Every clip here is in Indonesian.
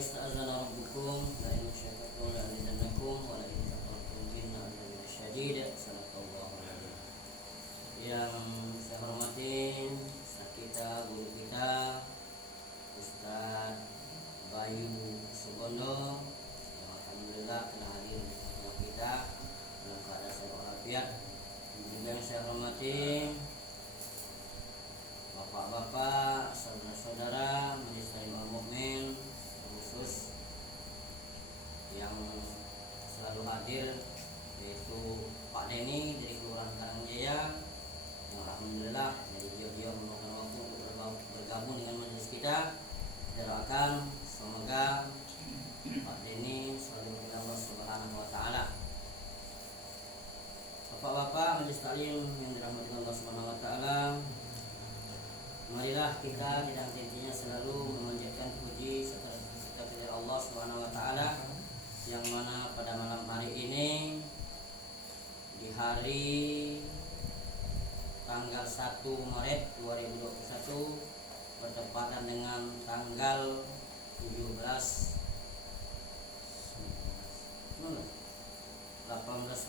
ista'azana rabbukum la in syakartum la azidannakum wa la in kafartum inna adzabi lasyadid. Sallallahu alaihi. Yang saya hormati Ustaz kita, guru kita Ustaz Bayu Subondo yang alhamdulillah telah hadir di tengah kita dalam keadaan sehat walafiat. Juga yang saya hormati bapak-bapak, saudara-saudara majelis taklim al-mukmin, khusus yang selalu hadir yaitu Pak Denny dari Kelurahan Karangjaya yang alhamdulillah dari beliau meluangkan waktu untuk bergabung dengan majelis kita. Kita doakan semoga Pak Denny selalu diridhoi Allah Subhanahu wa taala. Bapak-bapak majelis taklim yang dirahmati Allah Subhanahu wa taala, marilah kita tidak henti-hentinya selalu memanjatkan puji serta kepada Allah Subhanahu wa taala yang mana pada malam hari ini di hari tanggal 1 Maret 2021 bertepatan dengan tanggal 18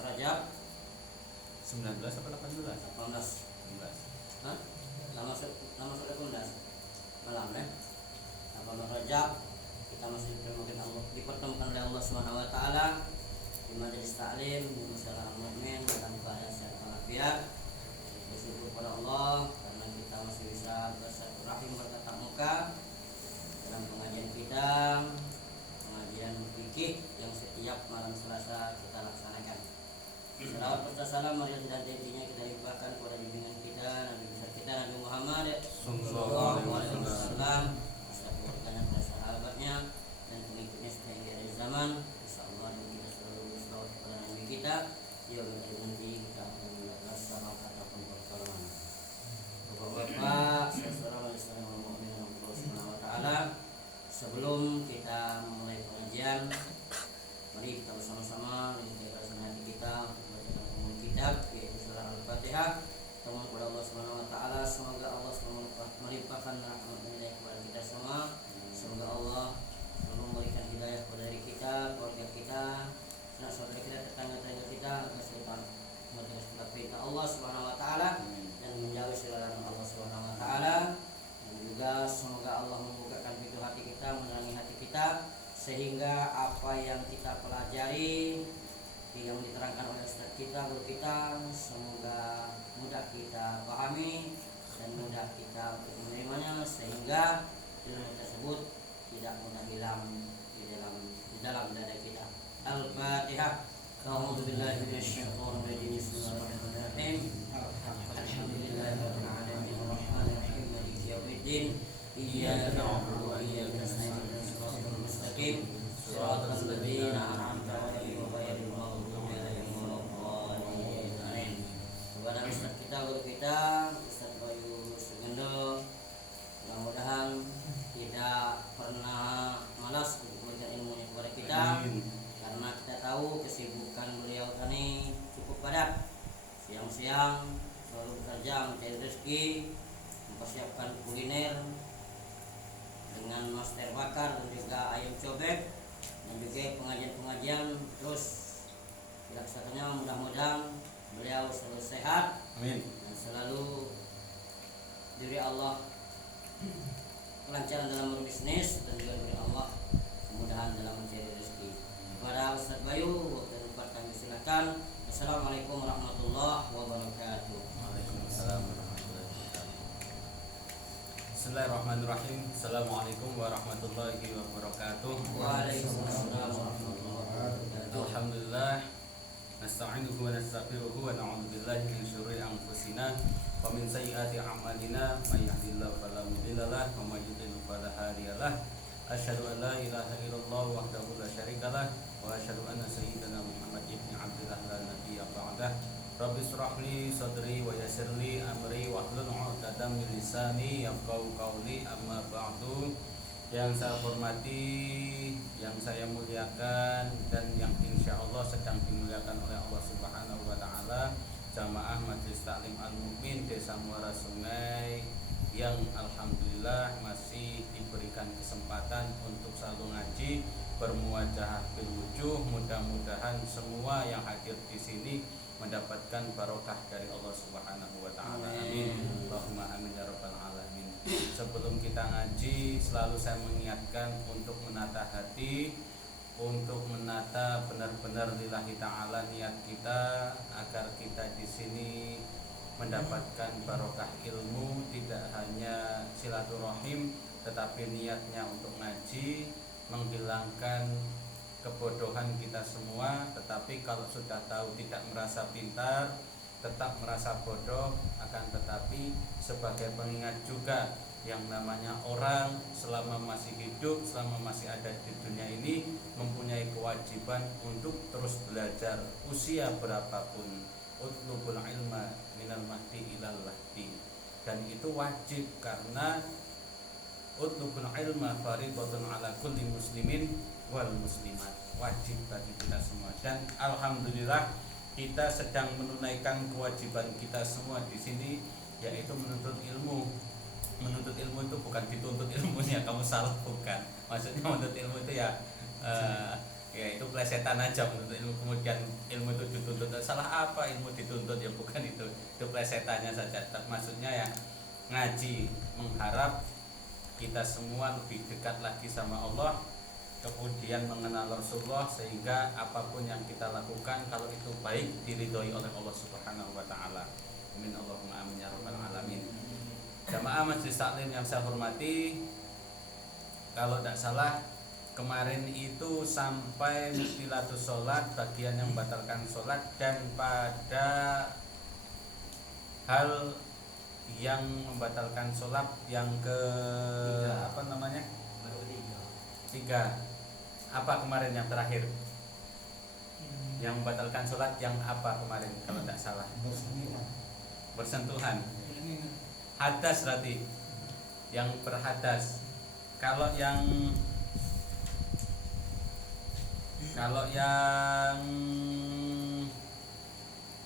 Rajab 19 apa 18? 18. 19. Hah? Lama masuk 18 malam ya. 18 Rajab kita masih dipertemukan oleh Allah Subhanahu wa taala di majelis taklim di masalah mukmin dalam keadaan sehat walafiat. Bersyukur kepada Allah karena kita masih bisa bersilaturahim bertatap muka dalam pengajian kita, pengajian fikih yang setiap malam Selasa kita laksanakan. Salawat serta salam marilah dan intinya kita limpahkan kepada junjungan kita Nabi besar kita Nabi Muhammad sallallahu alaihi wasallam, beserta keluarganya, para sahabatnya dan pengikutnya sehingga akhir zaman. Insyaallah kita selalu berselawat kepada Nabi kita. Dia nanti kita akan mendapatkan salam ataupun pertolongan. Bapak-bapak, saudara majelis taklim mukmin Allah Subhanahu wa taala, sebelum kita memulai pengajian, mari kita bersama-sama mengikhlaskan hati kita untuk membaca umum kitab yaitu surah Al-Fatihah. Mohon kepada Allah Subhanahu wa taala semoga Allah melimpahkan rahmat-Nya kepada kita semua. Semoga Allah selalu memberikan hidayah kepada diri kita, keluarga kita, sanak saudara kita, tetangga-tetangga kita agar selalu menjalankan perintah Allah Subhanahu wa taala dan menjauhi larangan Allah Subhanahu wa taala. Dan juga semoga Allah membukakan pintu hati kita, menerangi hati kita sehingga apa yang kita pelajari yang diterangkan oleh ustaz kita, guru kita, semoga mudah kita pahami dan mudah kita untuk menerimanya sehingga ilmu tersebut tidak mudah hilang di dalam dada kita. Al-Fatihah. A'udzubillahi minasyaitonir rajim. Bismillahirrahmanirrahim. Alhamdulillahirabbil alamin arrahmanir rahim maliki yaumiddin. Iyyaka na'budu wa iyyaka nasta'in. Mustaqim shiratal ladzina an'amta 'alaihim ghairil maghdubi 'alaihim waladdallin. Amin. Kepada ustaz kita, guru kita, Ustaz Bayu Subondo, mudah-mudahan tidak pernah malas untuk memberikan ilmunya kepada kita. Karena kita tahu kesibukan beliau ini cukup padat. Siang-siang selalu bekerja mencari rezeki, mempersiapkan kuliner dengan master bakar dan juga ayam cobek dan juga pengajian-pengajian terus dilaksanakannya. Mudah-mudahan beliau selalu sehat. Amin. Dan selalu diberi Allah kelancaran dalam berbisnis dan juga diberi Allah kemudahan dalam mencari rezeki. Kepada Ustaz Bayu waktu tempat kami silakan. Assalamualaikum warahmatullahi wabarakatuh. Waalaikumsalam warahmatullahi wabarakatuh. Bismillahirrahmanirrahim. Assalamualaikum warahmatullahi wabarakatuh. Waalaikumsalam warahmatullahi wabarakatuh. Alhamdulillah, nasta'inuhu wa nastaghfiruhu wa na'udzu billahi min syururi anfusina wa min sayyiati a'malina, may yahdihillahu fala mudilla lahu wa may yudlil fala hadiya lahu. Asyhadu an la ilaha illallah wahdahu la syarika lah wa asyhadu anna sayyidana Muhammad ibn Abdillah la nabiyya ba'dah. Rabbi shrah li sadri wa yassir li amri wahlul 'uqdatam min lisani yafqahu qawli. Amma ba'du. Yang saya hormati, yang saya muliakan dan yang insyaallah sedang dimuliakan oleh Allah Subhanahu wa taala, jamaah Majelis Taklim Al-Mukmin Desa Muara Sungai yang alhamdulillah masih diberikan diberikan kesempatan untuk selalu ngaji, bermuajahah bil wujuh. Mudah-mudahan semua yang hadir di sini mendapatkan barokah dari Allah Subhanahu wa taala. Amin. Allahumma amin ya rabbal alamin. Sebelum kita ngaji, selalu saya mengingatkan untuk menata hati, untuk menata benar-benar lillahi ta'ala niat kita, agar kita di sini mendapatkan barokah ilmu, tidak hanya silaturahim tetapi niatnya untuk ngaji, menghilangkan kebodohan kita semua. Tetapi kalau sudah tahu tidak merasa pintar, tetap merasa bodoh. Akan tetapi sebagai pengingat juga, yang namanya orang selama masih hidup, selama masih ada di dunia ini, mempunyai kewajiban untuk terus belajar usia berapapun. Utlubul ilma minal mahdi ilal lahdi. Dan itu wajib, karena utlubul ilma fardhatun ala kulli muslimin wal muslimat, wajib bagi kita semua. Dan alhamdulillah kita sedang menunaikan kewajiban kita semua di sini, yaitu menuntut ilmu. Menuntut ilmu itu bukan dituntut ilmunya, kamu salah, bukan. Maksudnya menuntut ilmu itu ya itu plesetan aja menuntut ilmu, kemudian ilmu itu dituntut. Salah apa ilmu dituntut? Ya bukan itu plesetannya saja. Maksudnya ya ngaji, mengharap kita semua lebih dekat lagi sama Allah, kemudian mengenal Rasulullah, sehingga apapun yang kita lakukan kalau itu baik diridhoi oleh Allah Subhanahu wa taala. Amin Allahumma amin ya rabbal alamin. Jamaah Majelis Taklim yang saya hormati, kalau tidak salah kemarin itu sampai mubtilatus sholat, bagian yang membatalkan sholat, dan pada hal yang membatalkan sholat yang ke apa namanya? Tiga. Apa kemarin yang terakhir? Yang membatalkan sholat yang apa kemarin kalau tidak salah? Bersentuhan. Hadas berarti, yang berhadas. Kalau yang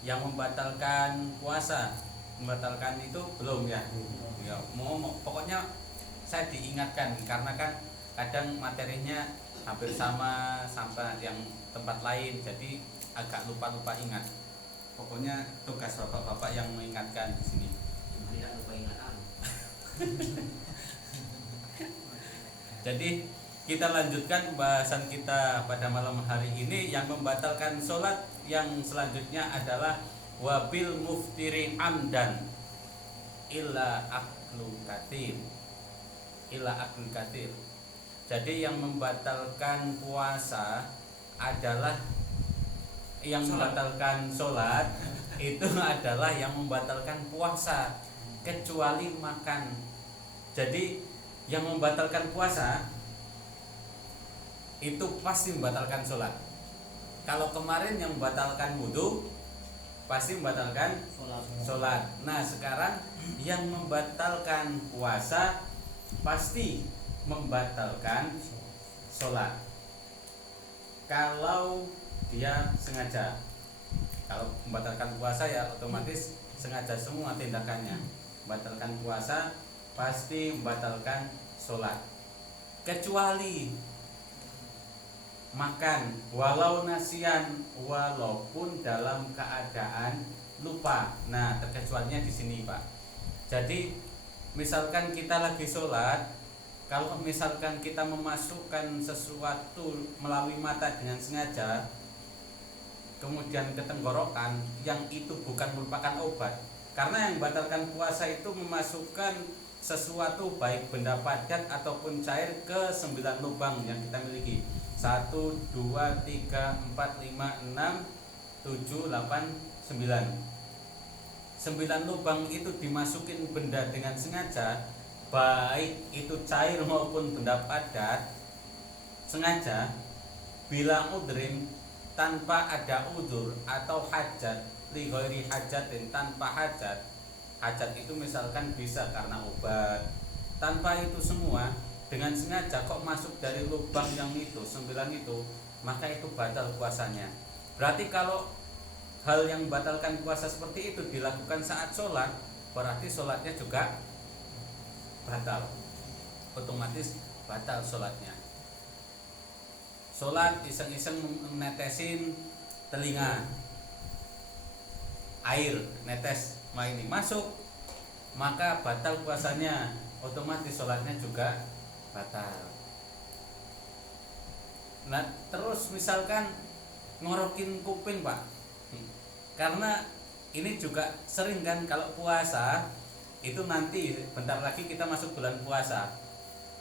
membatalkan puasa, membatalkan itu belum ya. Ya mau pokoknya saya diingatkan, karena kan kadang materinya hampir sama sampai yang tempat lain, jadi agak lupa ingat. Pokoknya tugas bapak-bapak yang mengingatkan di sini. Tidak lupa ingatan. Jadi kita lanjutkan pembahasan kita pada malam hari ini. Yang membatalkan sholat yang selanjutnya adalah wabil muftiri amdan illa aklu katir. Jadi yang membatalkan puasa adalah yang membatalkan sholat itu adalah yang membatalkan puasa, kecuali makan. Jadi yang membatalkan puasa itu pasti membatalkan sholat. Kalau kemarin yang membatalkan wudhu pasti membatalkan sholat. Nah sekarang yang membatalkan puasa pasti membatalkan sholat. Kalau dia sengaja, kalau membatalkan puasa ya otomatis sengaja semua tindakannya. Membatalkan puasa pasti membatalkan sholat, kecuali makan, walau nasian, walaupun dalam keadaan lupa. Nah terkecualinya di sini Pak. Jadi misalkan kita lagi sholat, kalau misalkan kita memasukkan sesuatu melalui mata dengan sengaja, kemudian ke tenggorokan, yang itu bukan merupakan obat. Karena yang membatalkan puasa itu memasukkan sesuatu baik benda padat ataupun cair ke 9 lubang yang kita miliki. 1, 2, 3, 4, 5, 6, 7, 8, 9. 9 lubang itu dimasukin benda dengan sengaja, baik itu cair maupun benda padat, sengaja, bila udrin, tanpa ada udur, atau hajat, li ghairi hajatin, tanpa hajat. Hajat itu misalkan bisa karena obat. Tanpa itu semua, dengan sengaja kok masuk dari lubang yang itu, 9 itu, maka itu batal puasanya. Berarti kalau hal yang membatalkan puasa seperti itu dilakukan saat sholat, berarti sholatnya juga batal. Otomatis batal sholatnya. Sholat iseng-iseng netesin telinga, air netes ini masuk, maka batal puasanya, otomatis sholatnya juga batal. Nah terus misalkan ngorokin kuping Pak, karena ini juga sering kan kalau puasa itu nanti bentar lagi kita masuk bulan puasa.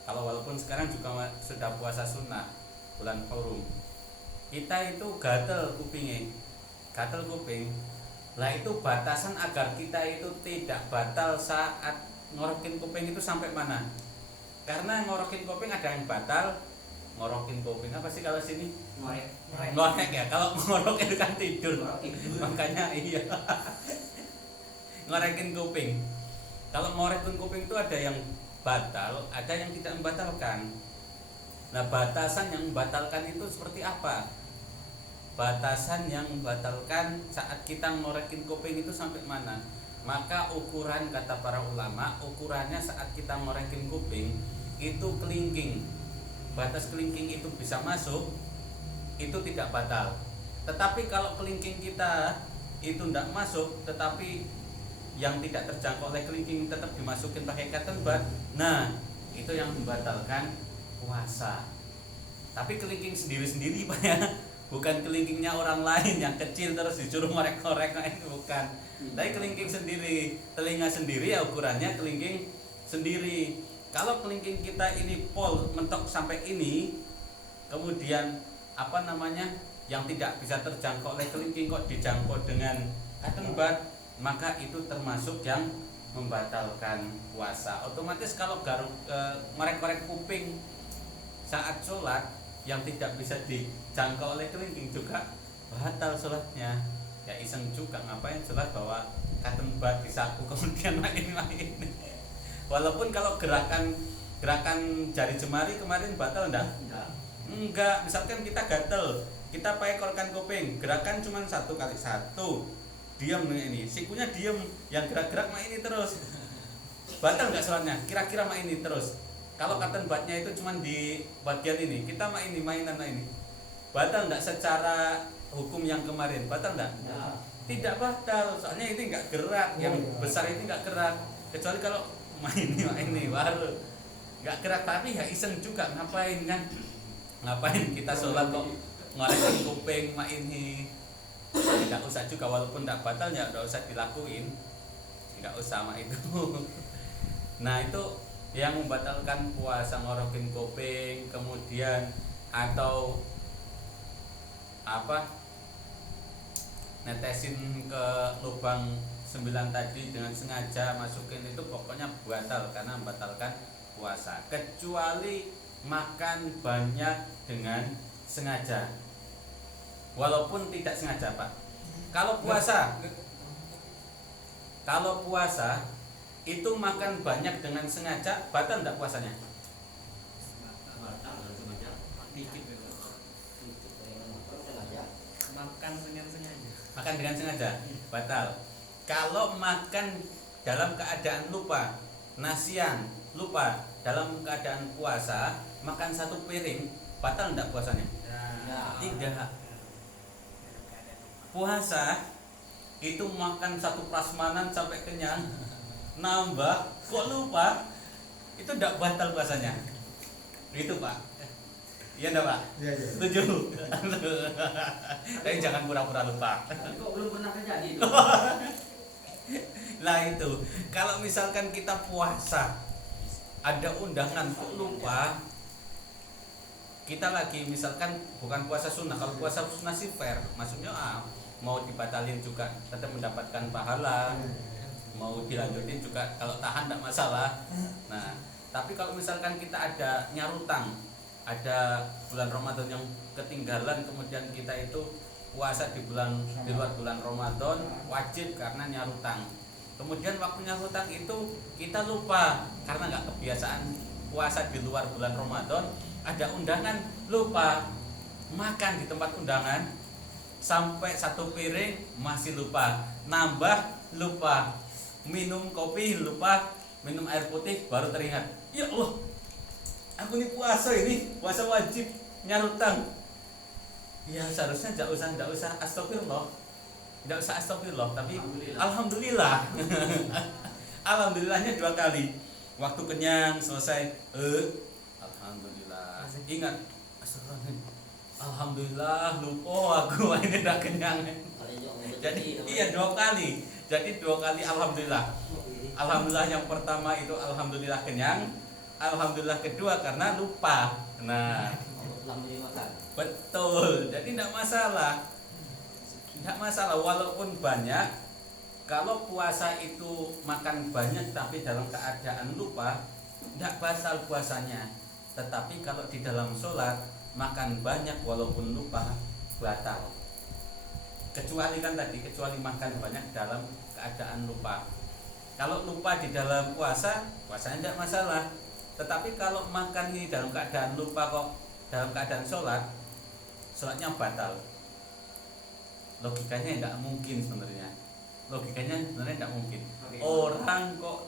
Kalau walaupun sekarang juga sudah puasa sunnah bulan Hurum, kita itu gatel kupingnya, gatel kuping. Lah itu batasan agar kita itu tidak batal saat ngorokin kuping itu sampai mana? Karena ngorokin kuping ada yang batal. Ngorokin kuping apa sih kalau sini? Ngorek ya. Kalau ngorok itu kan tidur. Makanya iya. Ngorekin kuping. Kalau ngorekin kuping itu ada yang batal, ada yang tidak membatalkan. Nah, batasan yang membatalkan itu seperti apa? Batasan yang membatalkan saat kita ngorekin kuping itu sampai mana? Maka ukuran kata para ulama, ukurannya saat kita ngorekin kuping itu kelingking. Batas kelingking itu bisa masuk, itu tidak batal. Tetapi kalau kelingking kita itu tidak masuk, tetapi yang tidak terjangkau oleh kelingking tetap dimasukin pakai cotton bud, nah itu yang membatalkan puasa. Tapi kelingking sendiri-sendiri Pak ya, bukan kelingkingnya orang lain yang kecil terus disuruh ngorek-ngorek, itu bukan. Tapi kelingking sendiri, telinga sendiri ya ukurannya kelingking sendiri. Kalau kelingking kita ini pol mentok sampai ini, kemudian yang tidak bisa terjangkau oleh kelingking kok dijangkau dengan cotton bud, maka itu termasuk yang membatalkan puasa. Otomatis kalau ngorek-ngorek kuping saat sholat yang tidak bisa dijangkau oleh kelingking juga batal sholatnya. Ya iseng juga ngapain sholat bawa cotton bud di saku kemudian main-main. Walaupun kalau gerakan jari jemari kemarin batal enggak. Misalkan kita gatel, kita pakai korekan kuping, gerakan cuma 1 kali 1, diam ini, sikunya diam, yang gerak-gerak ini terus, batal enggak sholatnya? Kira-kira ini terus. Kalau cotton budnya itu cuma di bagian ini, kita mainan ini, batal enggak secara hukum yang kemarin? Batal enggak? Tidak batal, soalnya ini enggak gerak, yang besar ini enggak gerak, kecuali kalau ini baru nggak gerak. Tapi ya iseng juga, ngapain kita sholat kok ngorekin kuping ini, tidak usah juga. Walaupun tidak batal ya tidak usah dilakuin, tidak usah itu. Nah itu yang membatalkan puasa, ngorokin kuping, kemudian atau netesin ke lubang 9 tadi dengan sengaja masukin, itu pokoknya batal karena membatalkan puasa, kecuali makan banyak dengan sengaja. Walaupun tidak sengaja Pak. Kalau puasa itu makan banyak dengan sengaja, batal enggak puasanya? Makan dengan sengaja batal. Kalau makan dalam keadaan lupa, nasian, lupa dalam keadaan puasa, makan 1 piring, batal enggak puasanya? Tidak. Puasa itu makan 1 prasmanan sampai kenyang, nambah kok lupa, itu enggak batal puasanya. Itu Pak. Iya enggak Pak? Iya. Setuju. Tapi jangan pura-pura lupa. Tapi kok belum pernah terjadi itu? Lah itu, kalau misalkan kita puasa ada undangan kok lupa, kita lagi misalkan bukan puasa sunnah. Kalau puasa sunnah sih fair, maksudnya mau dibatalin juga tetap mendapatkan pahala, mau dilanjutin juga kalau tahan tidak masalah. Nah tapi kalau misalkan kita ada nyarutang, ada bulan Ramadan yang ketinggalan, kemudian kita itu puasa di luar bulan Ramadan, wajib karena nyarutang. Kemudian waktu nyarutang itu kita lupa karena nggak kebiasaan puasa di luar bulan Ramadan, ada undangan lupa, makan di tempat undangan sampai 1 piring masih lupa, nambah lupa, minum kopi lupa, minum air putih baru teringat, ya Allah aku ini puasa wajib nyarutang. Ya seharusnya enggak usah astagfirullah. Enggak usah astagfirullah, tapi alhamdulillah. Alhamdulillahnya 2 kali. Waktu kenyang selesai, alhamdulillah. Ingat, astagfirullah. Alhamdulillah, lupa aku ini udah kenyang. Jadi iya 2 kali. Jadi 2 kali alhamdulillah. Alhamdulillah yang pertama itu alhamdulillah kenyang. Alhamdulillah kedua karena lupa. Nah, betul. Jadi tidak masalah. Tidak masalah walaupun banyak. Kalau puasa itu makan banyak tapi dalam keadaan lupa, tidak batal puasanya. Tetapi kalau di dalam sholat makan banyak walaupun lupa, batal. Kecuali makan banyak dalam keadaan lupa. Kalau lupa di dalam puasa, puasanya tidak masalah. Tetapi kalau makan ini dalam keadaan lupa kok dalam keadaan sholat, sholatnya batal. Logikanya tidak mungkin sebenarnya. Tidak mungkin. Orang kok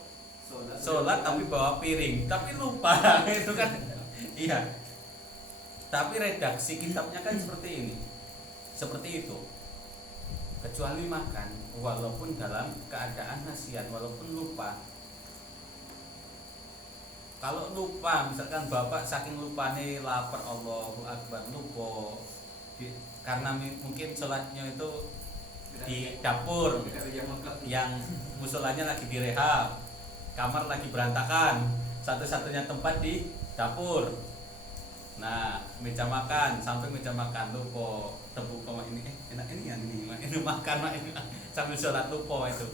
sholat tapi bawa piring, tapi lupa itu kan. Iya. Tapi redaksi kitabnya kan seperti ini. Seperti itu. Kecuali makan walaupun dalam keadaan nasian, walaupun lupa. Kalau lupa, misalkan bapak saking lupanya lapar, Allahu Akbar, lupa karena mungkin sholatnya itu di dapur yang musolanya lagi direhab, kamar lagi berantakan, satu-satunya tempat di dapur. Nah, meja makan, samping meja makan lupa tepuk koma ini enak ini yang ini makan ini sambil sholat lupa itu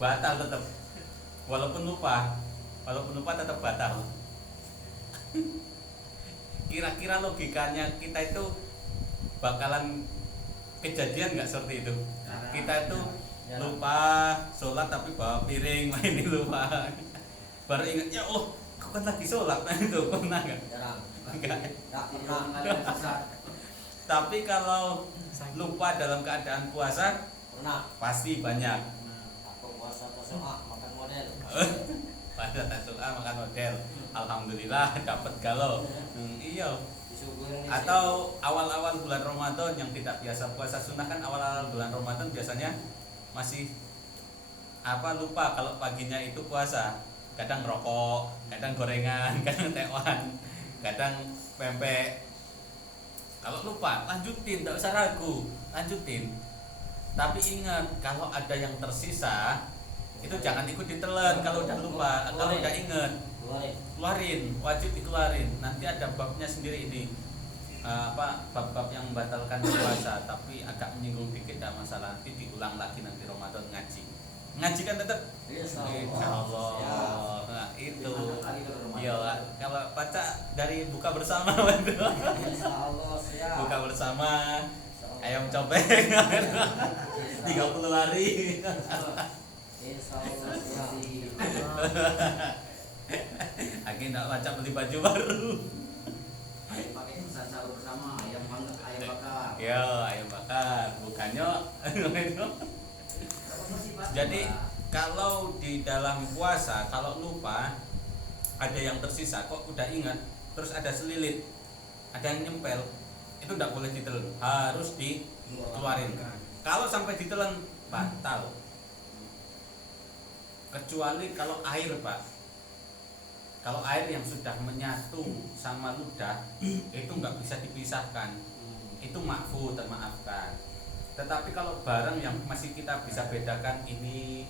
batal tetap walaupun lupa tetap batal. Kira-kira logikanya kita itu bakalan kejadian nggak seperti itu? Kita itu lupa sholat tapi bawa piring, ini lupa baru ingat ya aku kan lagi sholat. Nah itu pernah nggak? Enggak. Tapi kalau lupa dalam keadaan puasa, pasti banyak. Aku puasa makan model. Pada Tasawuf makan model. Alhamdulillah dapat galau. Iya. Atau awal-awal bulan Ramadan yang tidak biasa puasa sunnah kan awal-awal bulan Ramadan biasanya masih lupa kalau paginya itu puasa. Kadang rokok, kadang gorengan, kadang tewan, kadang pempek. Kalau lupa lanjutin, tidak usah ragu, lanjutin. Tapi ingat kalau ada yang tersisa itu jangan ikut ditelan kalau udah lupa, kalau udah ingat keluarin, wajib dikeluarin. Nanti ada babnya sendiri ini bab-bab yang membatalkan puasa, tapi agak menyinggung dikit tidak masalah. Nanti diulang lagi nanti Ramadan ngaji kan tetap insyaallah. Nah, itu ya kalau baca dari buka bersama insyaallah siap. Buka bersama ayam cobek 30 hari insyaallah siap. Lagi enggak baca beli baju baru. Ayam pakai sahur bersama, ayam bakar. Ya, ayam bakar. Bukannya jadi kalau di dalam puasa kalau lupa ada yang tersisa kok udah ingat terus ada selilit, ada yang nyempel, itu tidak boleh ditelan, harus dikeluarin. Kalau sampai ditelan batal. Kecuali kalau air, Pak. Kalau air yang sudah menyatu sama ludah itu nggak bisa dipisahkan. Itu makfu, termaafkan. Tetapi kalau barang yang masih kita bisa bedakan ini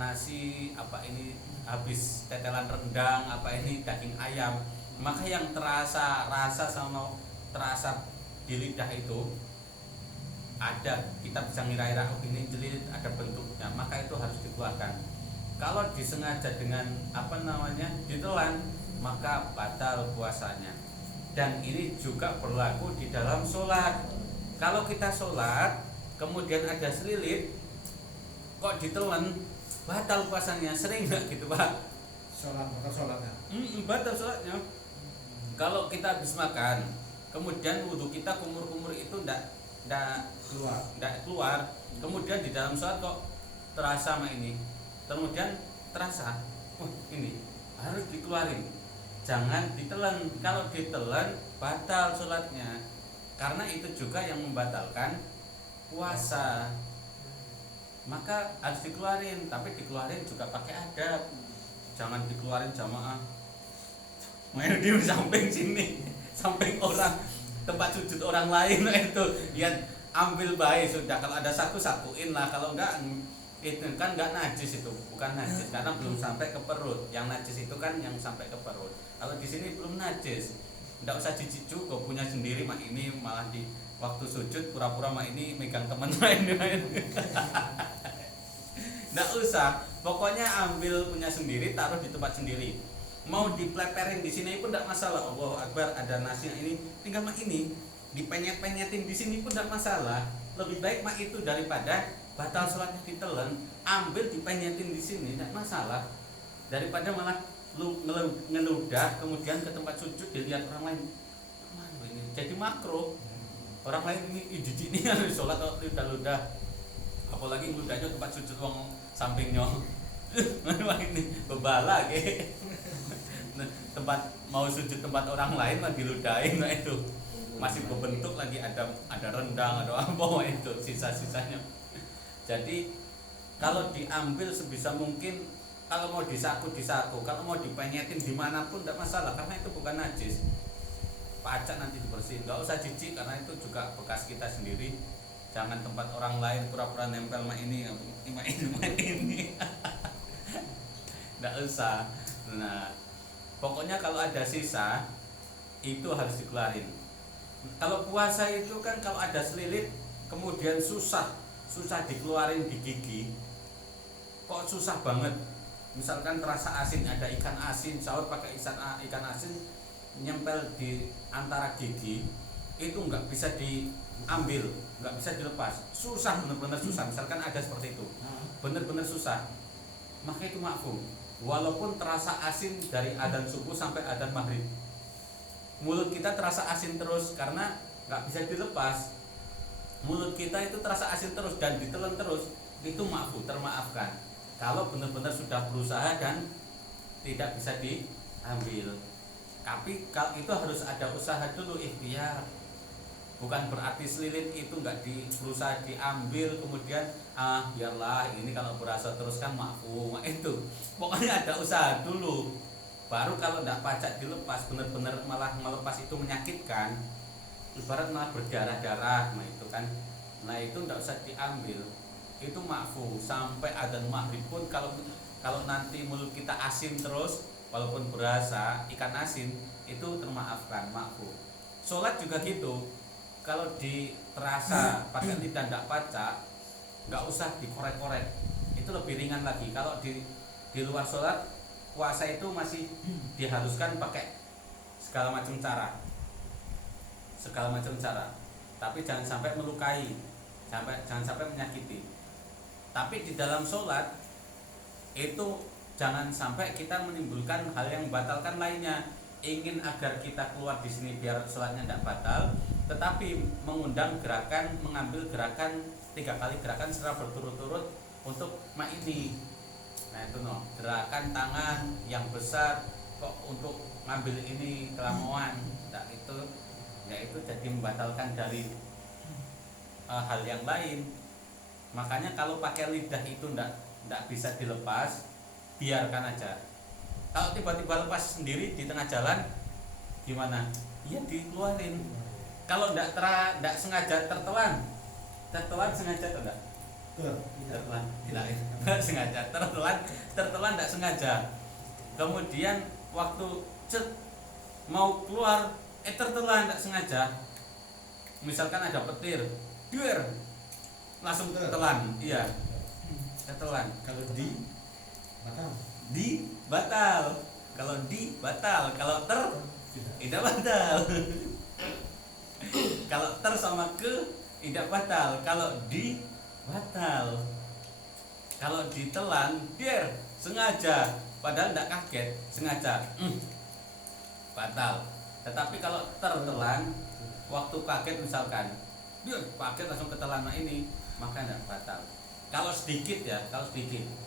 nasi, ini habis tetelan rendang, ini daging ayam, maka yang rasa sama terasa di lidah itu ada, kita bisa ngira-ngira ini jelilit, ada bentuknya, maka itu harus dikeluarkan. Kalau disengaja dengan ditelan, maka batal puasanya. Dan ini juga berlaku di dalam sholat. Kalau kita sholat kemudian ada selilit kok ditelan, batal puasanya. Sering nggak gitu, Pak? Sholatnya batal sholatnya. Kalau kita habis makan kemudian wudhu kita kumur-kumur itu ndak keluar, kemudian di dalam sholat kok terasa ini, kemudian terasa ini harus dikeluarin. jangan ditelan. Kalau ditelan batal sholatnya, karena itu juga yang membatalkan puasa. Maka harus dikeluarin, tapi dikeluarin juga pakai adab. Jangan dikeluarin jamaah main di samping sini, samping orang, tempat sujud orang lain itu ya ambil baik sudah. Kalau ada sakuin lah, kalau enggak itu kan enggak najis, itu bukan najis karena belum sampai ke perut. Yang najis itu kan yang sampai ke perut. Kalau di sini belum najis, enggak usah jijik juga punya sendiri. Mak ini malah di waktu sujud pura-pura mak ini megang teman lain. Enggak usah, pokoknya ambil punya sendiri, taruh di tempat sendiri. Mau dipleperin di sini pun enggak masalah. Allahu Akbar, ada nasinya ini, tinggal mak ini dipenyet-penyetin di sini pun enggak masalah. Lebih baik mak itu daripada batal sholatnya ditelan, ambil dipenyetin di sini enggak masalah. Daripada malah lu ngeludah kemudian ke tempat sujud dilihat orang lain. Mana ini? Jadi makruh. Orang lain ini jijik ini harus sholat ludah-ludah. Apalagi ludahnya tempat sujud wong sampingnya. Wah ini bebala ge. Tempat mau sujud tempat orang lain mah diludahin, nah itu masih berbentuk lagi, ada rendang, ada apa itu sisa-sisanya. Jadi kalau diambil sebisa mungkin, kalau mau disaku, kalau mau dipenyetin dimanapun tidak masalah karena itu bukan najis. Pacak nanti dibersihin, nggak usah jijik karena itu juga bekas kita sendiri. Jangan tempat orang lain pura-pura nempel mak ini, nggak usah. Nah, pokoknya kalau ada sisa itu harus dikeluarin. Kalau puasa itu kan kalau ada selilit kemudian susah dikeluarin di gigi. Kok susah banget? Misalkan terasa asin, ada ikan asin, sahur pakai ikan asin nyempel di antara gigi, itu nggak bisa diambil, nggak bisa dilepas. Susah, benar-benar susah. Misalkan ada seperti itu, benar-benar susah. Maka itu mafhum. Walaupun terasa asin dari adzan subuh sampai adzan maghrib, mulut kita terasa asin terus karena nggak bisa dilepas. Mulut kita itu terasa asin terus dan ditelan terus, itu ma'fu, termaafkan. Kalau benar-benar sudah berusaha dan tidak bisa diambil. Tapi kalau itu harus ada usaha dulu, ikhtiar. Bukan berarti selilit itu nggak berusaha diambil kemudian biarlah ini kalau berasa terus kan ma'fu. Itu pokoknya ada usaha dulu. Baru kalau nggak pacak dilepas, benar-benar malah melepas itu menyakitkan, ibarat malah berdarah-darah, nah itu kan, nah itu nggak usah diambil, itu ma'fu. Sampai adzan maghrib pun kalau nanti mulut kita asin terus, walaupun berasa ikan asin, itu termaafkan, ma'fu. Sholat juga gitu, kalau terasa pakai lidah nggak pacak, nggak usah dikorek-korek, itu lebih ringan lagi. Kalau di luar sholat, puasa itu masih diharuskan pakai segala macam cara, tapi jangan sampai melukai, jangan sampai menyakiti. Tapi di dalam sholat itu jangan sampai kita menimbulkan hal yang membatalkan lainnya. Ingin agar kita keluar di sini biar sholatnya tidak batal, tetapi mengambil gerakan 3 kali gerakan secara berturut-turut untuk ini. Nah itu gerakan tangan yang besar kok untuk ngambil ini kelamuan, nah itu ya itu jadi membatalkan dari hal yang lain. Makanya kalau pakai lidah itu ndak bisa dilepas, biarkan aja. Kalau tiba-tiba lepas sendiri di tengah jalan gimana? Ya dikeluarin. Kalau ndak sengaja tertelan sengaja atau enggak? Tertelan, tidak sengaja, tertelan tidak sengaja. Kemudian waktu mau keluar, tertelan tidak sengaja. Misalkan ada petir, langsung tertelan, iya, tertelan. Kalau batal, kalau batal, kalau tidak batal. Kalau sama tidak batal, kalau batal. Kalau ditelan sengaja, padahal tidak kaget, sengaja batal. Tetapi kalau tertelan waktu kaget misalkan kaget langsung ketelan ini, maka tidak batal. Kalau sedikit.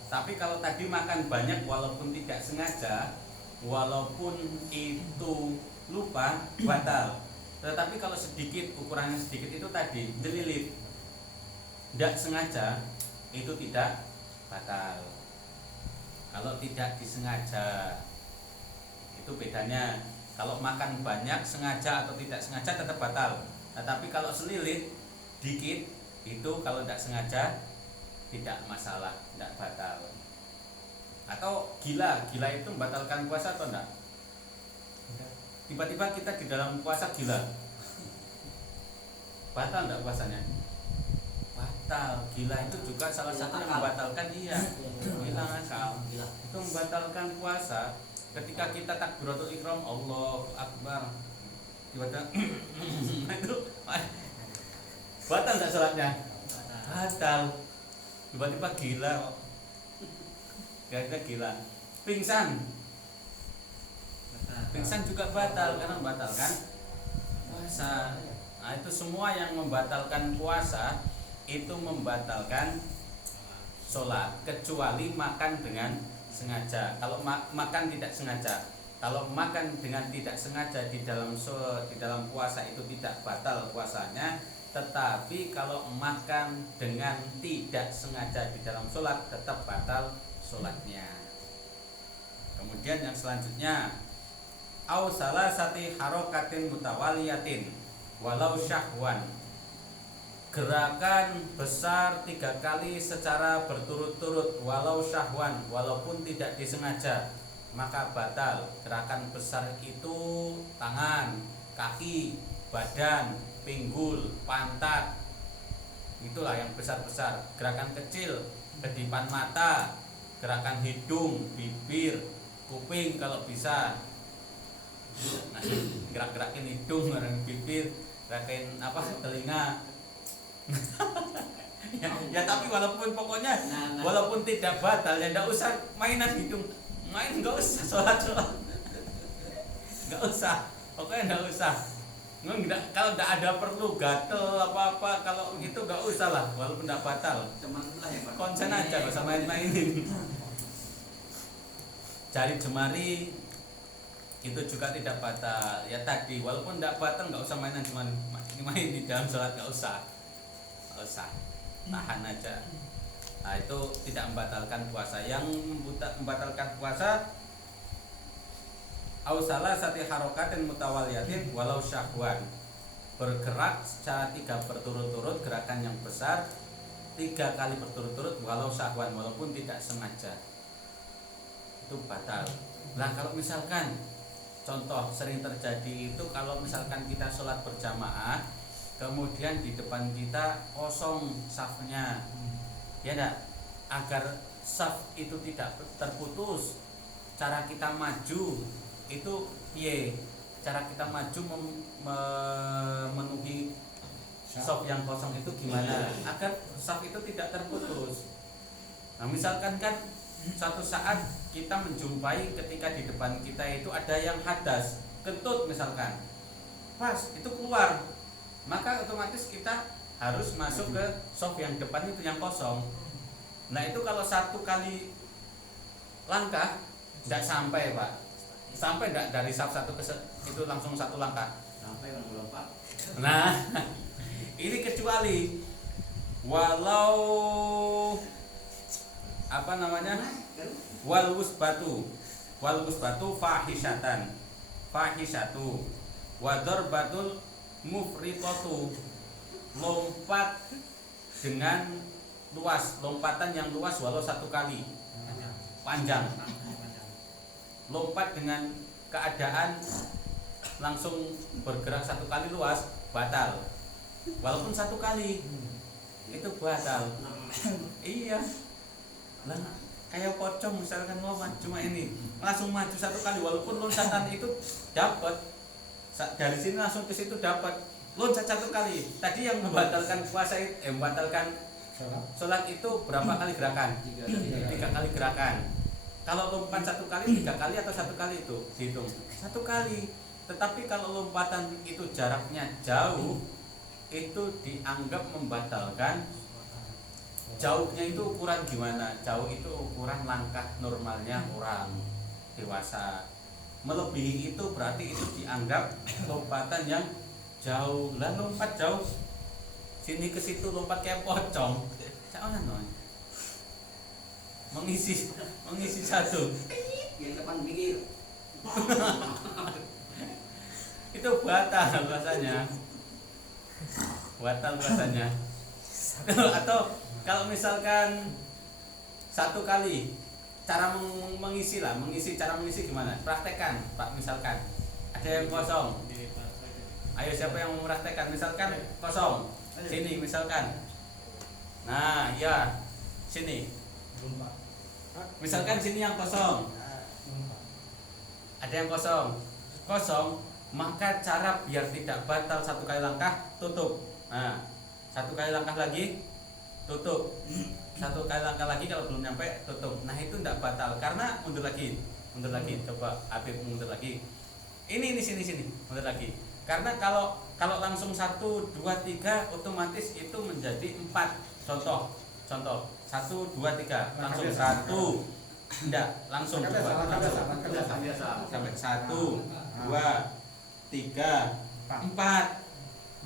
Tapi kalau tadi makan banyak walaupun tidak sengaja, walaupun itu lupa batal. Tetapi kalau sedikit, ukurannya sedikit itu tadi dililit, tidak sengaja, itu tidak batal. Kalau tidak disengaja, itu bedanya. Kalau makan banyak sengaja atau tidak sengaja tetap batal. Tetapi kalau selilit dikit, itu kalau tidak sengaja tidak masalah, tidak batal. Atau gila itu membatalkan puasa atau enggak? Tiba-tiba kita di dalam puasa gila, batal enggak puasanya? Batal. Gila itu juga salah satu yang membatalkan, iya. Gila akal. Gila. Itu membatalkan puasa. Ketika kita takbiratul ihram, Allahu Akbar, tiba-tiba itu batal enggak salatnya? Batal. Tiba-tiba gila kok. Kira-kira gila. Pingsan juga batal karena membatalkan puasa. Nah, itu semua yang membatalkan puasa itu membatalkan sholat, kecuali makan dengan sengaja. Kalau makan tidak sengaja, kalau makan dengan tidak sengaja di dalam puasa itu tidak batal puasanya. Tetapi kalau makan dengan tidak sengaja di dalam sholat tetap batal sholatnya. Kemudian yang selanjutnya, au salasati harokatin mutawaliyatin walau syahwan, gerakan besar 3 kali secara berturut-turut walau syahwan, walaupun tidak disengaja maka batal. Gerakan besar itu tangan, kaki, badan, pinggul, pantat, itulah yang besar-besar. Gerakan kecil, kedipan mata, gerakan hidung, bibir, kuping kalau bisa. Nah, gerak-gerakin hidung, gerakin bibir, gerakin telinga. ya tapi walaupun pokoknya walaupun tidak batal ya enggak usah mainan hidung. Main enggak usah sholat. Enggak usah. Pokoknya enggak usah. Enggak, kalau enggak ada perlu gatel apa-apa, kalau gitu enggak usah lah, walaupun enggak batal. Konsen aja, enggak usah main-mainin. Jari jemari itu juga tidak batal. Ya tadi, walaupun enggak batal enggak usah mainan, cuma main di dalam sholat enggak usah. Enggak usah. Tahan aja. Nah, itu tidak membatalkan puasa. Yang membatalkan puasa au salasati harokatin mutawaliyatin walau syahwan, bergerak secara 3 berturut-turut, gerakan yang besar 3 kali berturut-turut walau syahwan, walaupun tidak sengaja, itu batal. Nah, kalau misalkan contoh sering terjadi itu, kalau misalkan kita sholat berjamaah kemudian di depan kita kosong safnya, ya enggak, agar saf itu tidak terputus, cara kita maju itu cara kita maju memenuhi saf yang kosong itu gimana agar saf itu tidak terputus. Nah, misalkan kan satu saat kita menjumpai ketika di depan kita itu ada yang hadas, kentut misalkan, pas itu keluar, maka otomatis kita harus masuk ke saf yang depan itu yang kosong. Nah, itu kalau 1 kali langkah tidak sampai, Pak. Sampai tidak dari saf 1 ke itu langsung 1 langkah. Sampai orang melompat. Nah, ini kecuali walau wal wusbatu fahisatu wa darbatul mufritatu, lompat dengan luas, lompatan yang luas walau 1 kali panjang, lompat dengan keadaan langsung bergerak 1 kali luas batal, walaupun 1 kali itu batal. Iya lah, kayak pocong misalkan lompat cuma ini langsung maju 1 kali, walaupun loncatan itu dapat dari sini langsung ke situ dapat, loncat 1 kali. Tadi yang membatalkan puasa membatalkan sholat itu berapa kali gerakan? 3 kali gerakan. Kalau lompat 1 kali 3 kali atau 1 kali itu dihitung 1 kali. Tetapi kalau lompatan itu jaraknya jauh, itu dianggap membatalkan. Jauhnya itu ukuran gimana? Jauh itu ukuran langkah normalnya orang dewasa. melebihi itu berarti itu dianggap lompatan yang jauh. Lah lompat jauh sini ke situ lompat kayak pocong. Jangan mengisi satu. Yang depan pinggir. Itu batal bahasanya. Batal bahasanya. Atau kalau misalkan satu kali cara mengisi cara mengisi gimana? Praktekkan, Pak, misalkan ada yang kosong. Ayo siapa yang mau mempraktekkan? Misalkan kosong. Sini misalkan. Nah, ya. Sini. Misalkan sini yang kosong. Ada yang kosong. Kosong, maka cara biar tidak batal satu kali langkah tutup. Nah, satu kali langkah lagi tutup. Satu kali langkah lagi kalau belum nyampe tutup. Nah, itu tidak batal karena mundur lagi. Coba Habib mundur lagi. Ini sini mundur lagi. Karena kalau langsung 1, 2, 3 otomatis itu menjadi 4. Contoh 1, 2, 3 langsung 1. Enggak, langsung 2. Biasa. Sampai 1, 2, 3, 4.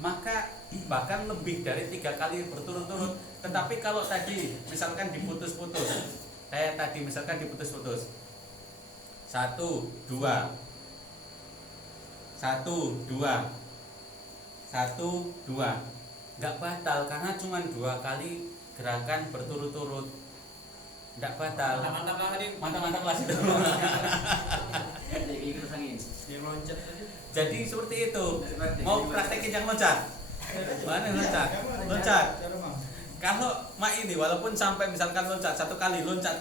Maka bahkan lebih dari 3 kali berturut-turut. Tetapi kalau tadi misalkan diputus-putus, kayak tadi misalkan diputus-putus 1, 2, 1, 2 nggak batal karena cuma 2 kali gerakan berturut-turut, nggak batal. Mantap kelas itu. Jadi ikut angin. Jadi seperti itu. Mau praktekin yang loncat? Mana loncat? Kalau mak ini walaupun sampai misalkan loncat 1 kali loncat